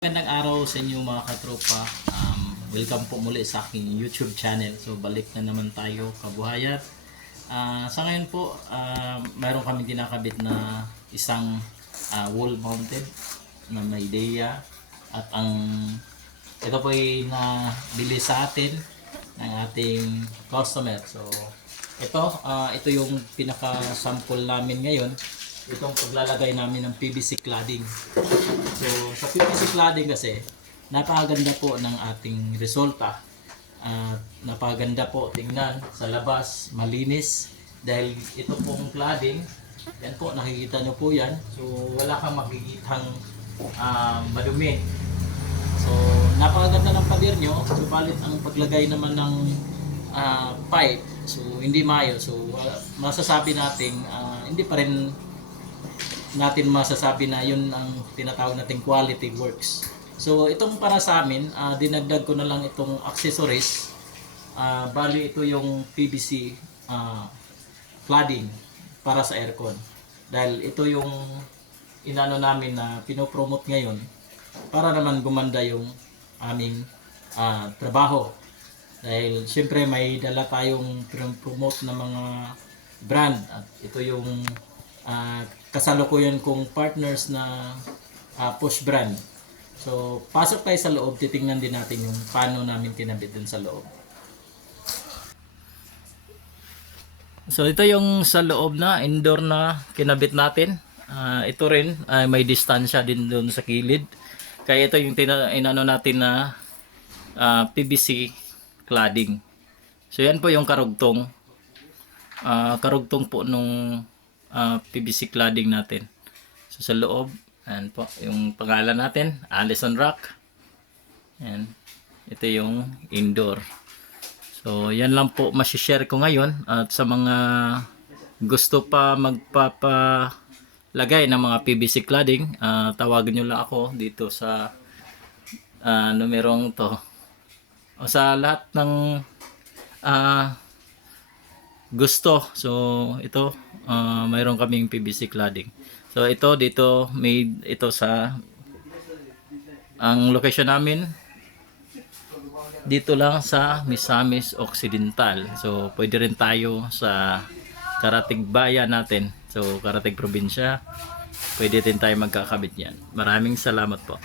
Magandang araw sa inyo mga katropa. Welcome po muli sa aking YouTube channel. So balik na naman tayo kabuhayan. Sa ngayon po, mayroon kami kinakabit na isang wall mounted na may ideya. At ito po ay nabili sa atin ng ating customer. So ito yung pinaka sample namin ngayon. Itong paglalagay namin ng PVC cladding. So sa PVC cladding kasi napakaganda po ng ating resulta. Napakaganda po tingnan sa labas, malinis dahil ito pong cladding, yan po nakikita nyo po yan. So wala kang makikitang madumi. So napakaganda ng pader nyo, subalit ang paglagay naman ng pipe, so hindi mayo. So masasabi natin hindi pa rin natin masasabi na yun ang tinatawag nating quality works. So itong para sa amin, dinagdag ko na lang itong accessories. Bali ito yung PVC cladding para sa aircon. Dahil ito yung inano namin na pinopromote ngayon para naman gumanda yung aming trabaho. Dahil syempre may dala tayong promote na mga brand at ito yung kasalukuyan kong partners na push brand. So pasok tayo sa loob, titingnan din natin yung paano namin kinabit dun sa loob. So ito yung sa loob na indoor na kinabit natin. Ito rin may distansya din dun sa kilid. Kaya ito yung inano natin na PVC cladding. So yan po yung karugtong. Karugtong po nung PVC cladding natin. So sa loob, ayan po yung pangalan natin, Allison Rock. Ayan. Ito yung indoor. So yan lang po masishare ko ngayon. At sa mga gusto pa magpapalagay ng mga PVC cladding, tawagan nyo lang ako dito sa numerong to. O sa lahat ng gusto. So ito mayroon kaming PVC cladding. So ito dito made ito sa ang location namin dito lang sa Misamis Occidental. So pwede rin tayo sa Karatig Bayan natin. So Karatig Probinsya. Pwede din tayo magkakabit yan. Maraming salamat po.